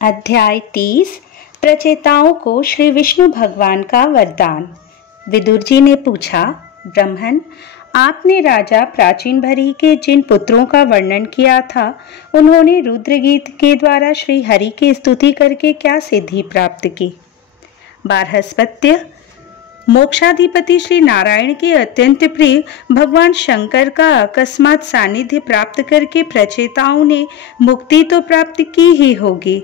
अध्याय 30 प्रचेताओं को श्री विष्णु भगवान का वरदान। विदुर जी ने पूछा, ब्रह्मन, आपने राजा प्राचीन भरी के जिन पुत्रों का वर्णन किया था, उन्होंने रुद्रगीत के द्वारा श्री हरि की स्तुति करके क्या सिद्धि प्राप्त की? बारहस्पत्य, मोक्षाधिपति श्री नारायण के अत्यंत प्रिय भगवान शंकर का अकस्मात सानिध्य प्राप्त करके प्रचेताओं ने मुक्ति तो प्राप्त की ही होगी।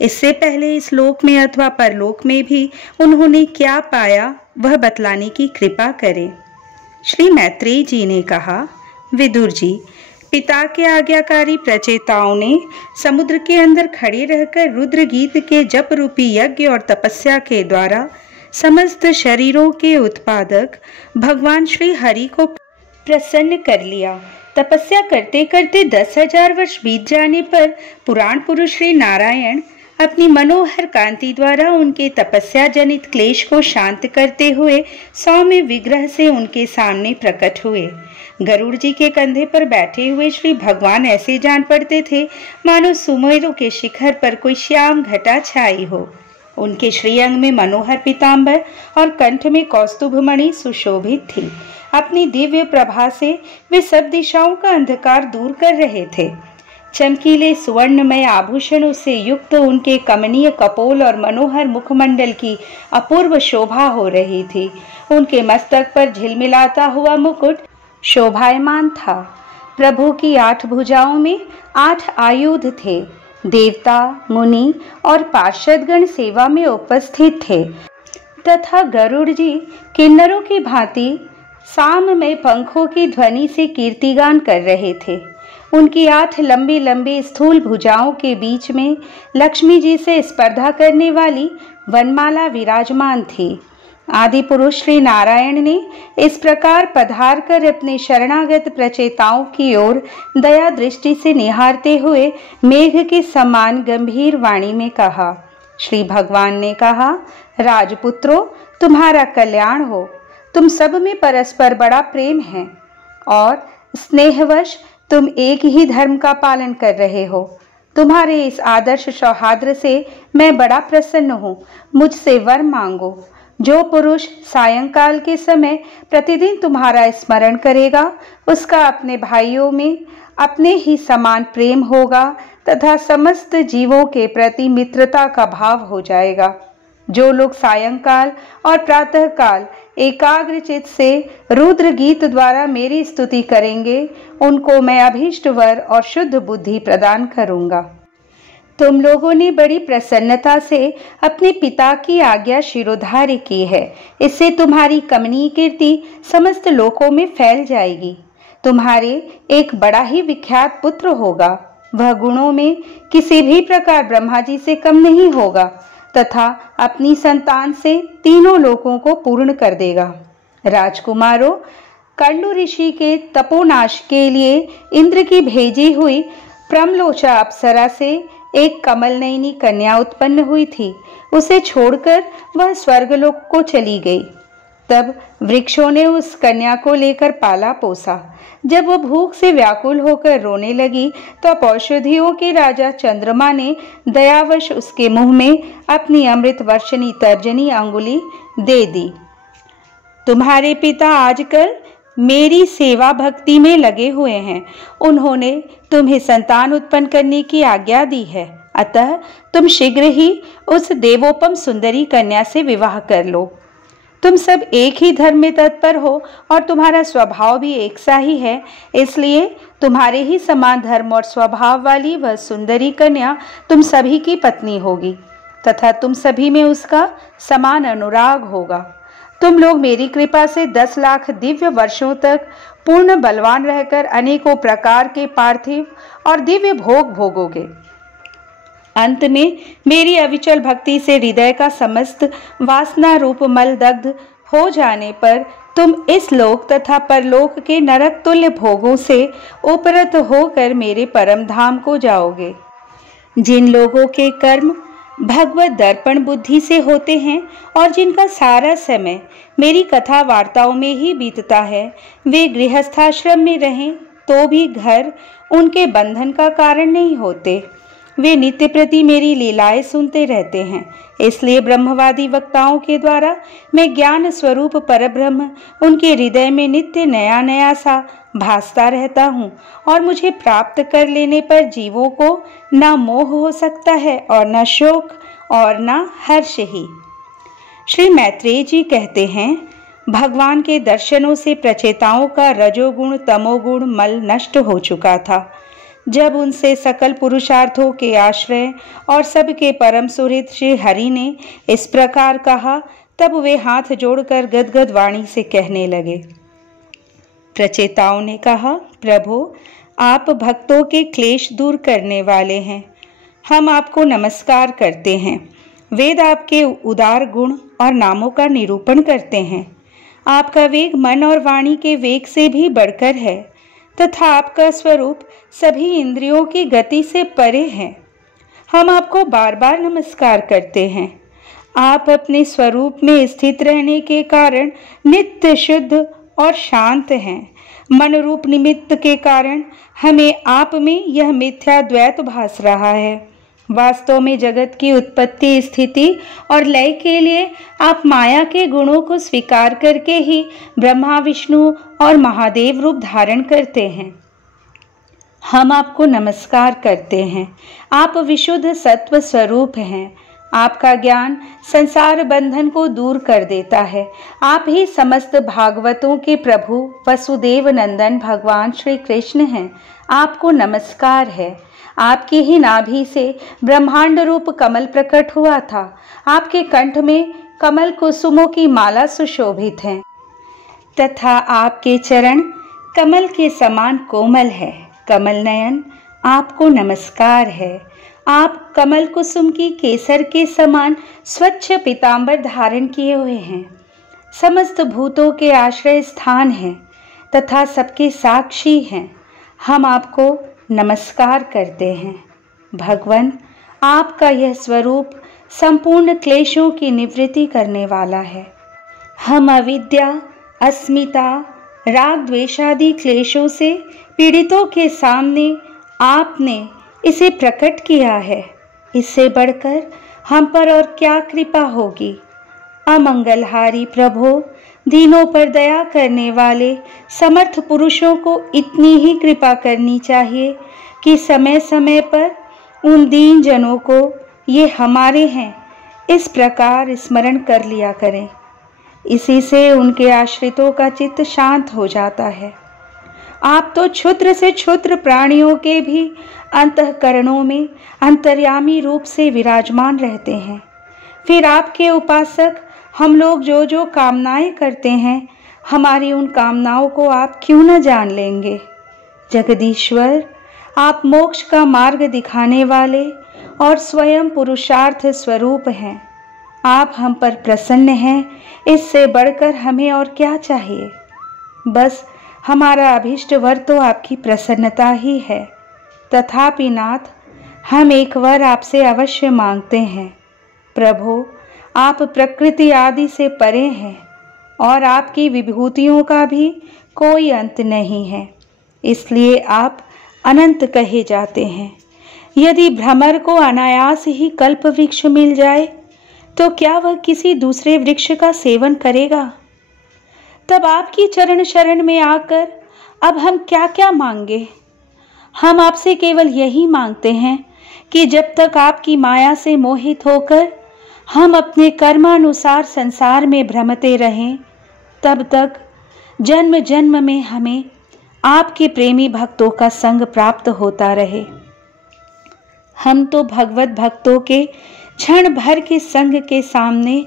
इससे पहले इस लोक में अथवा परलोक में भी उन्होंने क्या पाया, वह बतलाने की कृपा करें। श्री मैत्रेय जी ने कहा, विदुर जी, पिता के आज्ञाकारी प्रचेताओं ने समुद्र के अंदर खड़े रहकर रुद्र गीत के जप रूपी यज्ञ और तपस्या के द्वारा समस्त शरीरों के उत्पादक भगवान श्री हरि को प्रसन्न कर लिया। तपस्या करते करते 10,000 वर्ष बीत जाने पर पुराण पुरुष श्री नारायण अपनी मनोहर कांति द्वारा उनके तपस्या जनित क्लेश को शांत करते हुए सौम्य विग्रह से उनके सामने प्रकट हुए। गरुड़ जी के कंधे पर बैठे हुए श्री भगवान ऐसे जान पड़ते थे मानो सुमेरु के शिखर पर कोई श्याम घटा छाई हो। उनके श्रीअंग में मनोहर पीतांबर और कंठ में कौस्तुभ मणि सुशोभित थी। अपनी दिव्य प्रभा से वे सब दिशाओं का अंधकार दूर कर रहे थे। चमकीले सुवर्णमय आभूषणों से युक्त उनके कमनीय कपोल और मनोहर मुखमंडल की अपूर्व शोभा हो रही थी। उनके मस्तक पर झिलमिलाता हुआ मुकुट शोभायमान था। प्रभु की 8 भुजाओं में 8 आयुध थे। देवता, मुनि और पार्षदगण सेवा में उपस्थित थे तथा गरुड़ जी किन्नरों की भांति साम में पंखों की ध्वनि से कीर्तिगान कर रहे थे। उनकी 8 लंबी लंबी स्थूल भुजाओं के बीच में लक्ष्मी जी से स्पर्धा करने वाली वनमाला विराजमान थी। आदि पुरुष श्री नारायण ने इस प्रकार पधार कर अपने शरणागत प्रचेताओं की ओर दया दृष्टि से निहारते हुए मेघ के समान गंभीर वाणी में कहा। श्री भगवान ने कहा, राजपुत्रों, तुम्हारा कल्याण हो। तुम सब में परस्पर बड़ा प्रेम है और स्नेहवश तुम एक ही धर्म का पालन कर रहे हो। तुम्हारे इस आदर्श सौहार्द से मैं बड़ा प्रसन्न हूँ। मुझसे वर मांगो। जो पुरुष सायंकाल के समय प्रतिदिन तुम्हारा स्मरण करेगा, उसका अपने भाइयों में अपने ही समान प्रेम होगा तथा समस्त जीवों के प्रति मित्रता का भाव हो जाएगा। जो लोग सायंकाल और प्रातःकाल एकाग्र चित्त से रुद्र गीत द्वारा मेरी स्तुति करेंगे, उनको मैं अभीष्ट वर और शुद्ध बुद्धि प्रदान करूंगा। तुम लोगों ने बड़ी प्रसन्नता से अपने पिता की आज्ञा शिरोधार्य की है। इससे तुम्हारी कमनीय कीर्ति समस्त लोकों में फैल जाएगी। तुम्हारे एक बड़ा ही विख्यात पुत्र होगा। वह गुणों में किसी भी प्रकार ब्रह्मा जी से कम नहीं होगा तथा अपनी संतान से तीनों लोकों को पूर्ण कर देगा। राजकुमारों, कंडु ऋषि के तपोनाश के लिए इंद्र की भेजी हुई प्रमलोचा अप्सरा से एक कमल नयनी कन्या उत्पन्न हुई थी। उसे छोड़कर वह स्वर्गलोक को चली गई। तब वृक्षों ने उस कन्या को लेकर पाला पोसा। जब वह भूख से व्याकुल होकर रोने लगी तो औषधियों के राजा चंद्रमा ने दयावश उसके मुंह में अपनी अमृत वर्षणी तर्जनी अंगुली दे दी। तुम्हारे पिता आजकल मेरी सेवा भक्ति में लगे हुए हैं। उन्होंने तुम्हें संतान उत्पन्न करने की आज्ञा दी है। अतः तुम शीघ्र ही उस देवोपम सुंदरी कन्या से विवाह कर लो। तुम सब एक ही धर्म में तत्पर हो और तुम्हारा स्वभाव भी एक सा ही है। इसलिए तुम्हारे ही समान धर्म और स्वभाव वाली वह सुंदरी कन्या तुम सभी की पत्नी होगी तथा तुम सभी में उसका समान अनुराग होगा। तुम लोग मेरी कृपा से 10 लाख दिव्य वर्षों तक पूर्ण बलवान रहकर अनेकों प्रकार के पार्थिव और दिव्य भोग भोगोगे। अंत में मेरी अविचल भक्ति से हृदय का समस्त वासना रूप मल दग्ध हो जाने पर तुम इस लोक तथा परलोक के नरक तुल्य भोगों से उपरत होकर मेरे परम धाम को जाओगे। जिन लोगों के कर्म भगवत दर्पण बुद्धि से होते हैं और जिनका सारा समय मेरी कथा वार्ताओं में ही बीतता है, वे गृहस्थाश्रम में रहें तो भी घर उनके बंधन का कारण नहीं होते। वे नित्य प्रति मेरी लीलाएं सुनते रहते हैं। इसलिए ब्रह्मवादी वक्ताओं के द्वारा मैं ज्ञान स्वरूप परब्रह्म उनके हृदय में नित्य नया नया सा भासता रहता हूँ और मुझे प्राप्त कर लेने पर जीवों को ना मोह हो सकता है और ना शोक और ना हर्ष ही। श्री मैत्रेय जी कहते हैं, भगवान के दर्शनों से प्रचेताओं का रजोगुण तमोगुण मल नष्ट हो चुका था। जब उनसे सकल पुरुषार्थों के आश्रय और सबके परम सुहृद श्री हरि ने इस प्रकार कहा, तब वे हाथ जोड़कर गदगद वाणी से कहने लगे। प्रचेताओं ने कहा, प्रभु, आप भक्तों के क्लेश दूर करने वाले हैं, हम आपको नमस्कार करते हैं। वेद आपके उदार गुण और नामों का निरूपण करते हैं। आपका वेग मन और वाणी के वेग से भी बढ़कर है तथा आपका स्वरूप सभी इंद्रियों की गति से परे है। हम आपको बार बार नमस्कार करते हैं। आप अपने स्वरूप में स्थित रहने के कारण नित्य शुद्ध और शांत हैं। मन रूप निमित्त के कारण हमें आप में यह मिथ्या द्वैत भास रहा है। वास्तव में जगत की उत्पत्ति स्थिति और लय के लिए आप माया के गुणों को स्वीकार करके ही ब्रह्मा विष्णु और महादेव रूप धारण करते हैं। हम आपको नमस्कार करते हैं। आप विशुद्ध सत्व स्वरूप हैं। आपका ज्ञान संसार बंधन को दूर कर देता है। आप ही समस्त भागवतों के प्रभु वसुदेव नंदन भगवान श्री कृष्ण हैं। आपको नमस्कार है। आपकी ही नाभि से ब्रह्मांड रूप कमल प्रकट हुआ था। आपके कंठ में कमल कुसुमों की माला सुशोभित है तथा आपके चरण कमल के समान कोमल है। कमल नयन, आपको नमस्कार है। आप कमल कुसुम की केसर के समान स्वच्छ पीतांबर धारण किए हुए हैं। समस्त भूतों के आश्रय स्थान हैं तथा सबके साक्षी हैं। हम आपको नमस्कार करते हैं। भगवान, आपका यह स्वरूप संपूर्ण क्लेशों की निवृत्ति करने वाला है। हम अविद्या, अस्मिता, राग द्वेषादि क्लेशों से पीड़ितों के सामने आपने इसे प्रकट किया है। इससे बढ़कर हम पर और क्या कृपा होगी। अमंगलहारी प्रभो, दीनों पर दया करने वाले समर्थ पुरुषों को इतनी ही कृपा करनी चाहिए कि समय समय पर उन दीन जनों को ये हमारे हैं इस प्रकार स्मरण कर लिया करें। इसी से उनके आश्रितों का चित्त शांत हो जाता है। आप तो क्षुद्र से क्षुद्र प्राणियों के भी अंतःकरणों में अंतर्यामी रूप से विराजमान रहते हैं। फिर आपके उपासक हम लोग जो जो कामनाएं करते हैं, हमारी उन कामनाओं को आप क्यों न जान लेंगे। जगदीश्वर, आप मोक्ष का मार्ग दिखाने वाले और स्वयं पुरुषार्थ स्वरूप हैं। आप हम पर प्रसन्न हैं, इससे बढ़कर हमें और क्या चाहिए। बस हमारा अभीष्ट वर तो आपकी प्रसन्नता ही है। तथापि नाथ, हम एक वर आपसे अवश्य मांगते हैं। प्रभु, आप प्रकृति आदि से परे हैं और आपकी विभूतियों का भी कोई अंत नहीं है, इसलिए आप अनंत कहे जाते हैं। यदि भ्रमर को अनायास ही कल्प वृक्ष मिल जाए तो क्या वह किसी दूसरे वृक्ष का सेवन करेगा। तब आपकी चरण शरण में आकर अब हम क्या क्या मांगे। हम आपसे केवल यही मांगते हैं कि जब तक आपकी माया से मोहित होकर हम अपने कर्मानुसार संसार में भ्रमते रहें, तब तक जन्म जन्म में हमें आपके प्रेमी भक्तों का संग प्राप्त होता रहे। हम तो भगवत भक्तों के क्षण भर के संग के सामने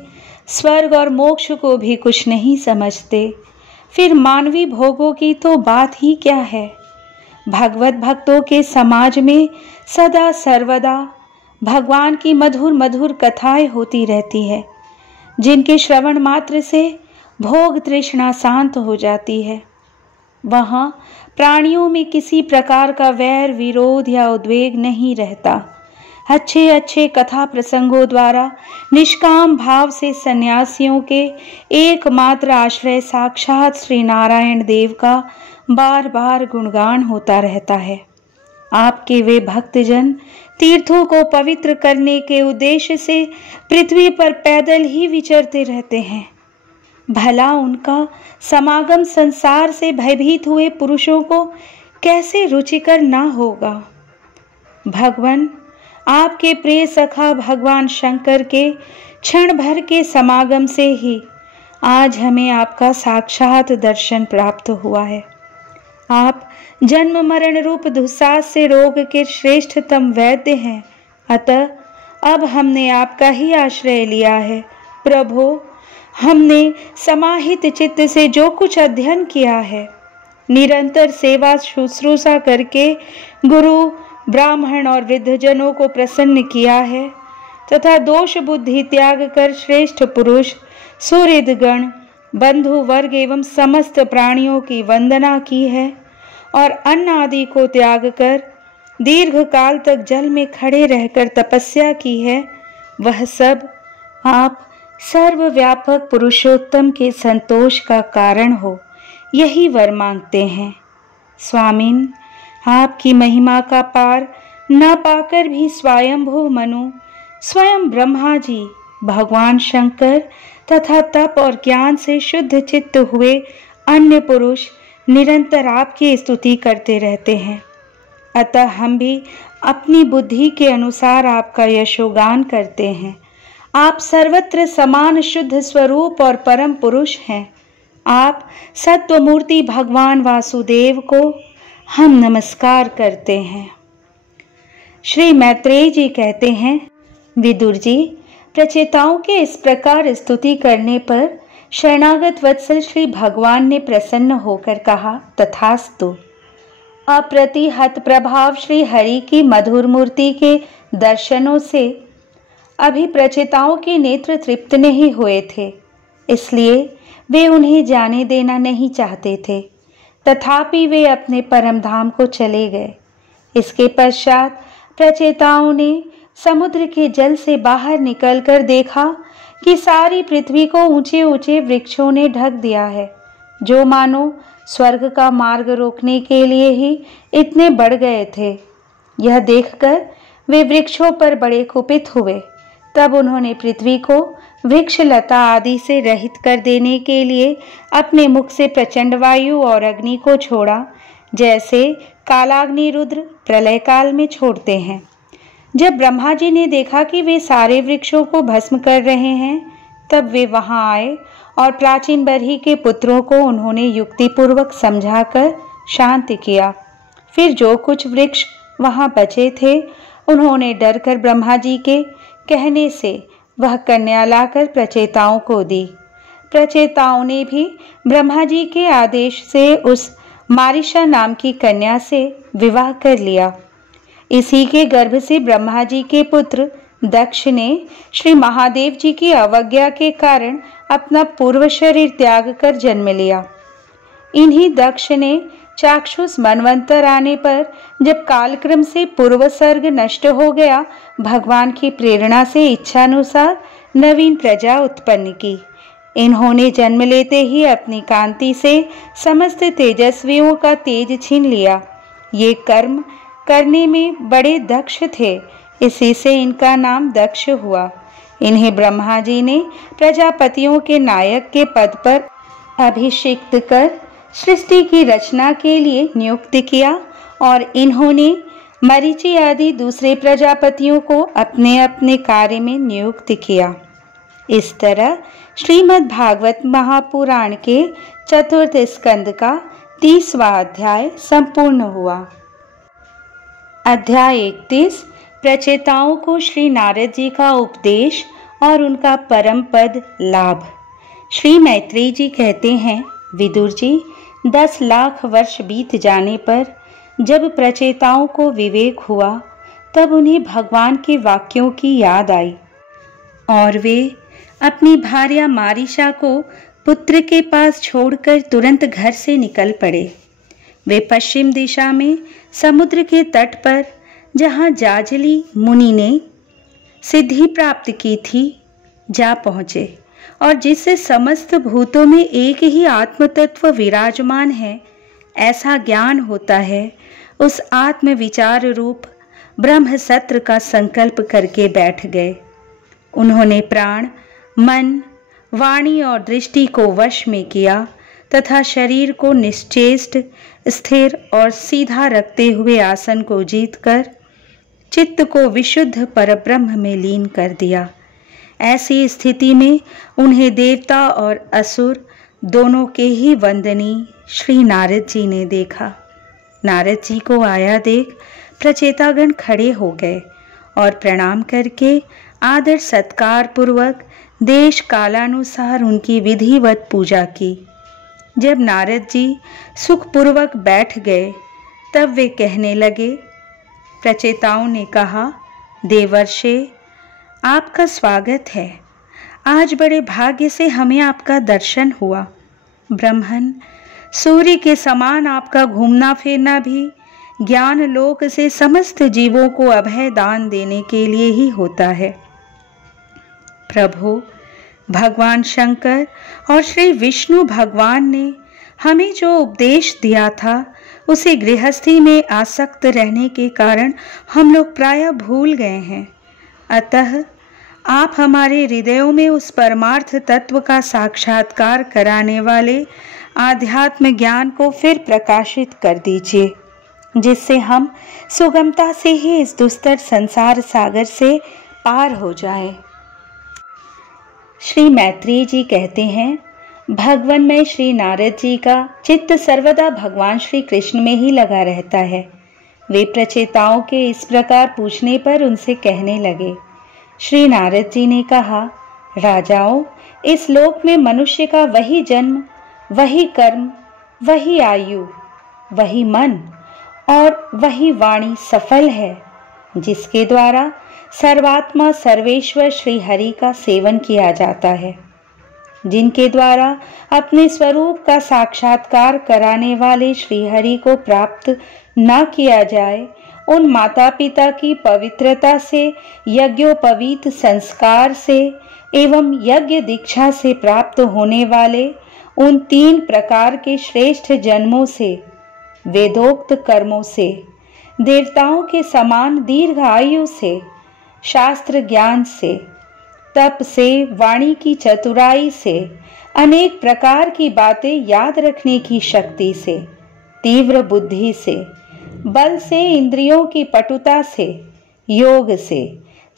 स्वर्ग और मोक्ष को भी कुछ नहीं समझते। फिर मानवीय भोगों की तो बात ही क्या है। भगवत भक्तों के समाज में सदा सर्वदा भगवान की मधुर मधुर कथाएं होती रहती है, जिनके श्रवण मात्र से भोग तृष्णा शांत हो जाती है। वहाँ प्राणियों में किसी प्रकार का वैर विरोध या उद्वेग नहीं रहता। अच्छे अच्छे कथा प्रसंगों द्वारा निष्काम भाव से सन्यासियों के एकमात्र आश्रय साक्षात श्री नारायण देव का बार बार गुणगान होता रहता है। आपके वे भक्तजन तीर्थों को पवित्र करने के उद्देश्य से पृथ्वी पर पैदल ही विचरते रहते हैं। भला उनका समागम संसार से भयभीत हुए पुरुषों को कैसे रुचिकर ना होगा। भगवान, आपके प्रिय सखा भगवान शंकर के क्षण भर के समागम से ही आज हमें आपका साक्षात दर्शन प्राप्त हुआ है। आप जन्म मरण रूप दुस्साहस से रोग के श्रेष्ठतम वैद्य हैं। अतः अब हमने आपका ही आश्रय लिया है। प्रभु, हमने समाहित चित्त से जो कुछ अध्ययन किया है, निरंतर सेवा शुश्रूषा करके गुरु, ब्राह्मण और वृद्धजनों को प्रसन्न किया है तथा दोष बुद्धि त्याग कर श्रेष्ठ पुरुष, सूर्यगण, बंधु वर्ग एवं समस्त प्राणियों की वंदना की है और अन्न आदि को त्याग कर दीर्घ काल तक जल में खड़े रहकर तपस्या की है, वह सब आप सर्वव्यापक पुरुषोत्तम के संतोष का कारण हो, यही वर मांगते हैं। स्वामिन, आपकी महिमा का पार न पाकर भी स्वयंभू मनु, स्वयं ब्रह्मा जी, भगवान शंकर तथा तप और ज्ञान से शुद्ध चित्त हुए अन्य पुरुष निरंतर आपकी स्तुति करते रहते हैं। अतः हम भी अपनी बुद्धि के अनुसार आपका यशोगान करते हैं। आप सर्वत्र समान शुद्ध स्वरूप और परम पुरुष हैं। आप सत्वमूर्ति भगवान वासुदेव को हम नमस्कार करते हैं। श्री मैत्रेय जी कहते हैं, विदुर जी, प्रचेताओं के इस प्रकार स्तुति करने पर शरणागत वत्सल श्री भगवान ने प्रसन्न होकर कहा, तथास्तु। अप्रतिहत प्रभाव श्री हरि की मधुर मूर्ति के दर्शनों से अभी प्रचेताओं के नेत्र तृप्त नहीं हुए थे, इसलिए वे उन्हें जाने देना नहीं चाहते थे। तथापि वे अपने परम धाम को चले गए। इसके पश्चात प्रचेताओं ने समुद्र के जल से बाहर निकलकर देखा कि सारी पृथ्वी को ऊंचे ऊंचे वृक्षों ने ढक दिया है, जो मानो स्वर्ग का मार्ग रोकने के लिए ही इतने बढ़ गए थे। यह देखकर वे वृक्षों पर बड़े कुपित हुए। तब उन्होंने पृथ्वी को वृक्ष लता आदि से रहित कर देने के लिए अपने मुख से प्रचंड वायु और अग्नि को छोड़ा, जैसे कालाग्नि रुद्र प्रलय काल में छोड़ते हैं। जब ब्रह्मा जी ने देखा कि वे सारे वृक्षों को भस्म कर रहे हैं, तब वे वहां आए और प्राचीन बरही के पुत्रों को उन्होंने युक्तिपूर्वक समझाकर शांत किया। फिर जो कुछ वृक्ष वहां बचे थे, उन्होंने डरकर ब्रह्मा जी के कहने से वह कन्या लाकर प्रचेताओं को दी। प्रचेताओं ने भी ब्रह्मा जी के आदेश से उस मारिशा नाम की कन्या से विवाह कर लिया। इसी के गर्भ से ब्रह्मा जी के पुत्र दक्ष ने श्री महादेव जी की अवज्ञा के कारण अपना पूर्व शरीर त्याग कर जन्म लिया। इन्हीं दक्ष ने चाक्षुष मनवंतर आने पर, जब कालक्रम से पूर्व सर्ग नष्ट हो गया, भगवान की प्रेरणा से इच्छानुसार नवीन प्रजा उत्पन्न की। इन्होंने जन्म लेते ही अपनी कांति से समस्त तेजस्वियों का तेज छीन लिया। ये कर्म करने में बड़े दक्ष थे, इसी से इनका नाम दक्ष हुआ। इन्हें ब्रह्मा जी ने प्रजापतियों के नायक के पद पर अभिषिक्त कर सृष्टि की रचना के लिए नियुक्त किया और इन्होंने मरीचि आदि दूसरे प्रजापतियों को अपने अपने कार्य में नियुक्त किया। इस तरह श्रीमद् भागवत महापुराण के चतुर्थ स्कंद का 30वां अध्याय संपूर्ण हुआ। अध्याय 31 प्रचेताओं को श्री नारद जी का उपदेश और उनका परम पद लाभ। श्री मैत्रेय जी कहते हैं, विदुर जी, 10 लाख वर्ष बीत जाने पर जब प्रचेताओं को विवेक हुआ, तब उन्हें भगवान के वाक्यों की याद आई और वे अपनी भार्या मारिशा को पुत्र के पास छोड़कर तुरंत घर से निकल पड़े। वे पश्चिम दिशा में समुद्र के तट पर, जहाँ जाजली मुनि ने सिद्धि प्राप्त की थी, जा पहुँचे और जिससे समस्त भूतों में एक ही आत्म तत्व विराजमान है, ऐसा ज्ञान होता है, उस आत्म विचार रूप ब्रह्म सत्र का संकल्प करके बैठ गए। उन्होंने प्राण, मन, वाणी और दृष्टि को वश में किया तथा शरीर को निश्चेष्ट, स्थिर और सीधा रखते हुए आसन को जीतकर चित्त को विशुद्ध परब्रह्म में लीन कर दिया। ऐसी स्थिति में उन्हें देवता और असुर दोनों के ही वंदनीय श्री नारद जी ने देखा। नारद जी को आया देख प्रचेतागण खड़े हो गए और प्रणाम करके आदर सत्कार पूर्वक देश कालानुसार उनकी विधिवत पूजा की। जब नारद जी सुखपूर्वक बैठ गए तब वे कहने लगे। प्रचेताओं ने कहा, देवर्षे, आपका स्वागत है। आज बड़े भाग्य से हमें आपका दर्शन हुआ। ब्रह्मन, सूर्य के समान आपका घूमना फिरना भी ज्ञान लोक से समस्त जीवों को अभय दान देने के लिए ही होता है। प्रभु, भगवान शंकर और श्री विष्णु भगवान ने हमें जो उपदेश दिया था उसे गृहस्थी में आसक्त रहने के कारण हम लोग प्रायः भूल गए हैं। अतः आप हमारे हृदयों में उस परमार्थ तत्व का साक्षात्कार कराने वाले आध्यात्म ज्ञान को फिर प्रकाशित कर दीजिए, जिससे हम सुगमता से ही इस दुस्तर संसार सागर से पार हो जाएं। श्री मैत्रेय जी कहते हैं, भगवान में श्री नारद जी का चित्त सर्वदा भगवान श्री कृष्ण में ही लगा रहता है। वे प्रचेताओं के इस प्रकार पूछने पर उनसे कहने लगे। श्री नारद जी ने कहा, राजाओं, इस लोक में मनुष्य का वही जन्म, वही कर्म, वही आयु, वही मन और वही वाणी सफल है, जिसके द्वारा सर्वात्मा सर्वेश्वर श्री हरि का सेवन किया जाता है। जिनके द्वारा अपने स्वरूप का साक्षात्कार कराने वाले श्री हरि को प्राप्त न किया जाए, उन माता पिता की पवित्रता से, यज्ञोपवीत संस्कार से एवं यज्ञ दीक्षा से प्राप्त होने वाले उन 3 प्रकार के श्रेष्ठ जन्मों से, वेदोक्त कर्मों से, देवताओं के समान दीर्घ आयु से, शास्त्र ज्ञान से, तप से, वाणी की चतुराई से, अनेक प्रकार की बातें याद रखने की शक्ति से, तीव्र बुद्धि से, बल से, इंद्रियों की पटुता से, योग से,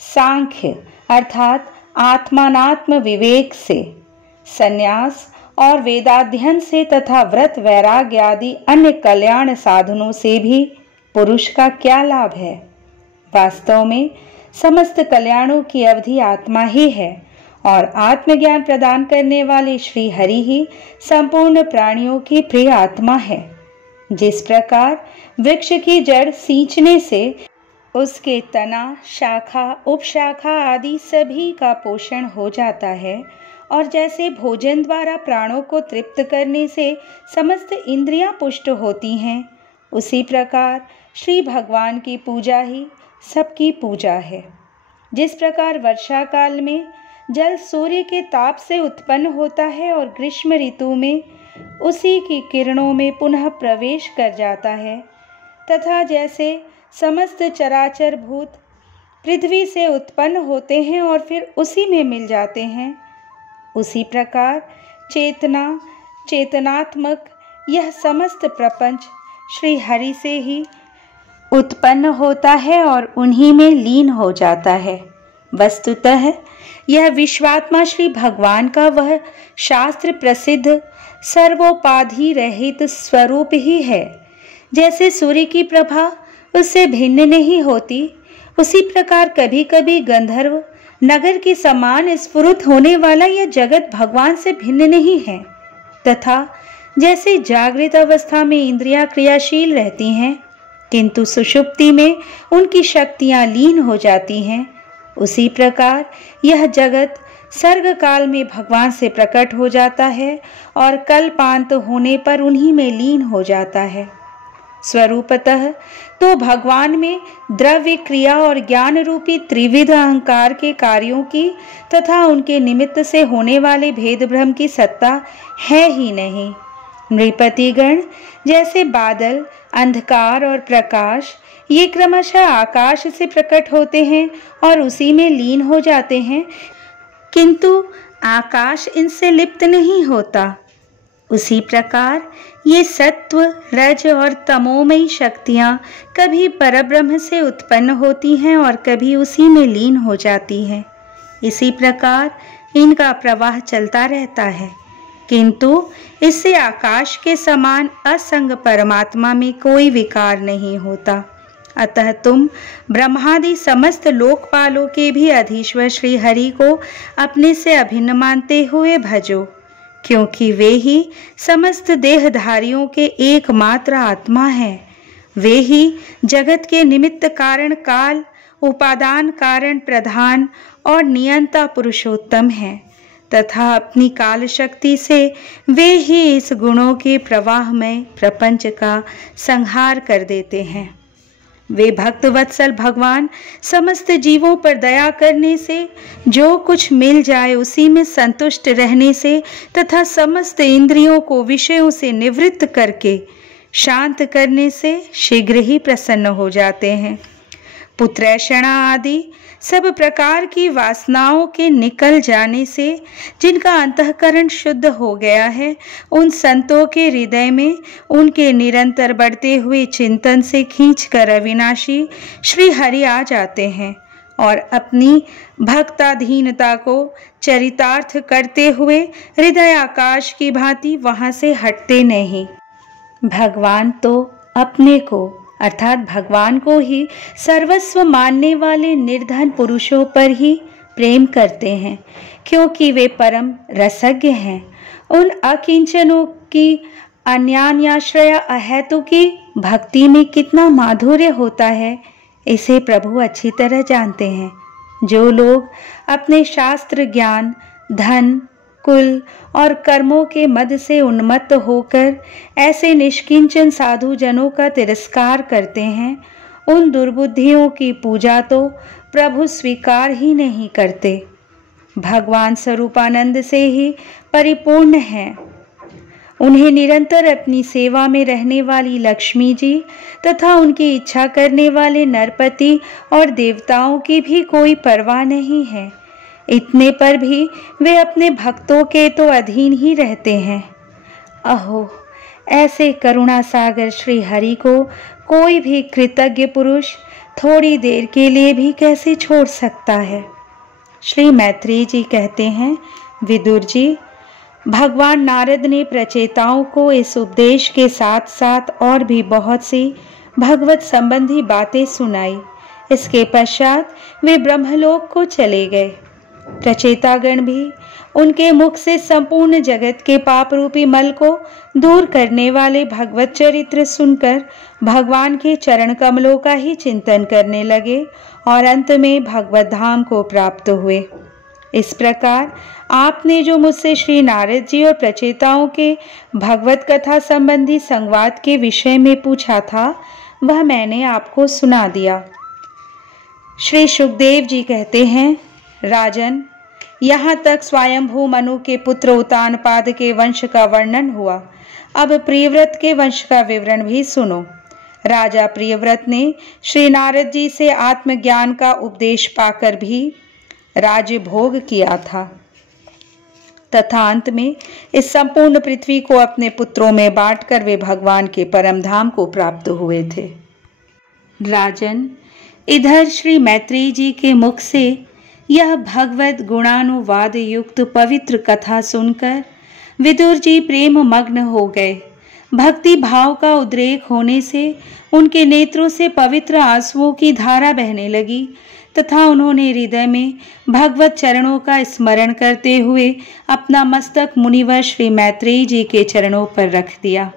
सांख्य अर्थात आत्मानात्म विवेक से, संन्यास और वेदाध्ययन से तथा व्रत वैराग्य आदि अन्य कल्याण साधनों से भी पुरुष का क्या लाभ है। वास्तव में समस्त कल्याणों की अवधि आत्मा ही है और आत्मज्ञान प्रदान करने वाले श्री हरि ही संपूर्ण प्राणियों की प्रिय आत्मा है। जिस प्रकार वृक्ष की जड़ सींचने से उसके तना, शाखा, उपशाखा आदि सभी का पोषण हो जाता है और जैसे भोजन द्वारा प्राणों को तृप्त करने से समस्त इंद्रियां पुष्ट होती हैं, उसी प्रकार श्री भगवान की पूजा ही सबकी पूजा है। जिस प्रकार वर्षा काल में जल सूर्य के ताप से उत्पन्न होता है और ग्रीष्म ऋतु में उसी की किरणों में पुनः प्रवेश कर जाता है, तथा जैसे समस्त चराचर भूत पृथ्वी से उत्पन्न होते हैं और फिर उसी में मिल जाते हैं, उसी प्रकार चेतना, चेतनात्मक यह समस्त प्रपंच श्री हरि से ही उत्पन्न होता है और उन्हीं में लीन हो जाता है। वस्तुतः यह विश्वात्मा श्री भगवान का वह शास्त्र प्रसिद्ध सर्वोपाधि रहित स्वरूप ही है। जैसे सूर्य की प्रभा उससे भिन्न नहीं होती, उसी प्रकार कभी कभी गंधर्व नगर के समान स्फुरित होने वाला यह जगत भगवान से भिन्न नहीं है। तथा जैसे जागृत अवस्था में इंद्रियां क्रियाशील रहती हैं, किंतु सुषुप्ति में उनकी शक्तियां लीन हो जाती हैं, उसी प्रकार यह जगत सर्ग काल में भगवान से प्रकट हो जाता है और कल्पांत होने पर उन्हीं में लीन हो जाता है। स्वरूपतः तो भगवान में द्रव्य, क्रिया और ज्ञान रूपी त्रिविध अहंकार के कार्यों की तथा उनके निमित्त से होने वाले भेद भ्रम की सत्ता है ही नहीं। नृपतिगण जैसे बादल, अंधकार और प्रकाश, ये क्रमशः आकाश से प्रकट होते हैं और उसी में लीन हो जाते हैं, किंतु आकाश इनसे लिप्त नहीं होता। उसी प्रकार ये सत्व, रज और तमोमयी शक्तियाँ कभी परब्रह्म से उत्पन्न होती हैं और कभी उसी में लीन हो जाती हैं। इसी प्रकार इनका प्रवाह चलता रहता है, किंतु इससे आकाश के समान असंग परमात्मा में कोई विकार नहीं होता। अतः तुम ब्रह्मादि समस्त लोकपालों के भी अधीश्वर श्री हरि को अपने से अभिन्न मानते हुए भजो, क्योंकि वे ही समस्त देहधारियों के एकमात्र आत्मा हैं। वे ही जगत के निमित्त कारण काल, उपादान कारण प्रधान और नियंता पुरुषोत्तम हैं, तथा अपनी काल शक्ति से वे ही इस गुणों के प्रवाह में प्रपंच का संहार कर देते हैं। वे भक्त वत्सल भगवान समस्त जीवों पर दया करने से, जो कुछ मिल जाए उसी में संतुष्ट रहने से तथा समस्त इंद्रियों को विषयों से निवृत्त करके शांत करने से शीघ्र ही प्रसन्न हो जाते हैं। पुत्रैषणा आदि सब प्रकार की वासनाओं के निकल जाने से जिनका अंतःकरण शुद्ध हो गया है, उन संतों के हृदय में उनके निरंतर बढ़ते हुए चिंतन से खींचकर अविनाशी श्री हरि आ जाते हैं और अपनी भक्ताधीनता को चरितार्थ करते हुए हृदय आकाश की भांति वहां से हटते नहीं। भगवान तो अपने को अर्थात भगवान को ही सर्वस्व मानने वाले निर्धन पुरुषों पर ही प्रेम करते हैं, क्योंकि वे परम रसज्ञ हैं। उन अकिंचनों की अन्यान्याश्रय अहेतु की भक्ति में कितना माधुर्य होता है, इसे प्रभु अच्छी तरह जानते हैं। जो लोग अपने शास्त्र ज्ञान, धन, कुल और कर्मों के मद से उन्मत्त होकर ऐसे निष्किंचन साधु जनों का तिरस्कार करते हैं, उन दुर्बुद्धियों की पूजा तो प्रभु स्वीकार ही नहीं करते। भगवान स्वरूपानंद से ही परिपूर्ण हैं। उन्हें निरंतर अपनी सेवा में रहने वाली लक्ष्मी जी तथा उनकी इच्छा करने वाले नरपति और देवताओं की भी कोई परवाह नहीं है। इतने पर भी वे अपने भक्तों के तो अधीन ही रहते हैं। अहो, ऐसे करुणा सागर श्री हरि को कोई भी कृतज्ञ पुरुष थोड़ी देर के लिए भी कैसे छोड़ सकता है। श्री मैत्रेय जी कहते हैं, विदुर जी, भगवान नारद ने प्रचेताओं को इस उपदेश के साथ साथ और भी बहुत सी भगवत संबंधी बातें सुनाई। इसके पश्चात वे ब्रह्मलोक को चले गए। प्रचेतागण भी उनके मुख से संपूर्ण जगत के पाप रूपी मल को दूर करने वाले भगवत चरित्र सुनकर भगवान के चरण कमलों का ही चिंतन करने लगे और अंत में भगवत धाम को प्राप्त हुए। इस प्रकार आपने जो मुझसे श्री नारद जी और प्रचेताओं के भगवत कथा संबंधी संवाद के विषय में पूछा था, वह मैंने आपको सुना दिया। श्री सुखदेव जी कहते हैं, राजन, यहाँ तक स्वयंभू मनु के पुत्र उतानपाद के वंश का वर्णन हुआ। अब प्रियव्रत के वंश का विवरण भी सुनो। राजा प्रियव्रत ने श्री नारद जी से आत्मज्ञान का उपदेश पाकर भी राज्य भोग किया था तथा अंत में इस संपूर्ण पृथ्वी को अपने पुत्रों में बांटकर वे भगवान के परम धाम को प्राप्त हुए थे। राजन, इधर श्री मैत्रेय जी के मुख से यह भगवत गुणानुवाद युक्त पवित्र कथा सुनकर विदुर जी प्रेम मग्न हो गए। भक्ति भाव का उद्रेक होने से उनके नेत्रों से पवित्र आंसुओं की धारा बहने लगी तथा उन्होंने हृदय में भगवत चरणों का स्मरण करते हुए अपना मस्तक मुनिवर श्री मैत्रेय जी के चरणों पर रख दिया।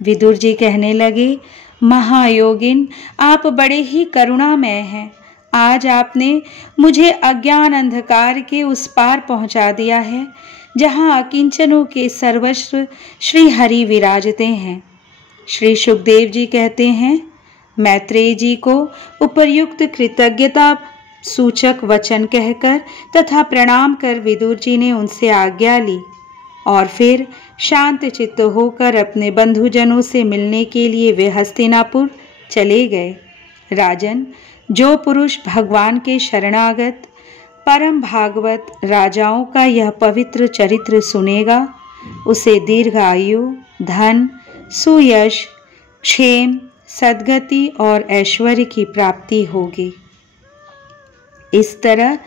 विदुर जी कहने लगे, महायोगिन, आप बड़े ही करुणामय हैं। आज आपने मुझे अज्ञान अंधकार के उस पार पहुंचा दिया है जहां अकिंचनों के सर्वस्व श्री हरि विराजते हैं। श्री सुखदेव जी कहते हैं, मैत्रेय जी को उपर्युक्त कृतज्ञता सूचक वचन कहकर तथा प्रणाम कर विदुर जी ने उनसे आज्ञा ली और फिर शांत चित्त होकर अपने बंधुजनों से मिलने के लिए वे हस्तिनापुर चले गए। राजन, जो पुरुष भगवान के शरणागत परम भागवत राजाओं का यह पवित्र चरित्र सुनेगा, उसे दीर्घ आयु, धन, सुयश, क्षेम, सद्गति और ऐश्वर्य की प्राप्ति होगी। इस तरह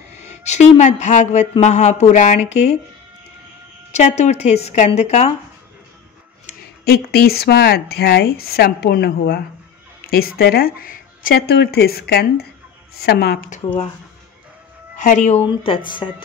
श्रीमद् भागवत महापुराण के चतुर्थ स्कंद का 31वां अध्याय संपूर्ण हुआ। इस तरह चतुर्थ स्कंद समाप्त हुआ। हरि ओम तत्सत।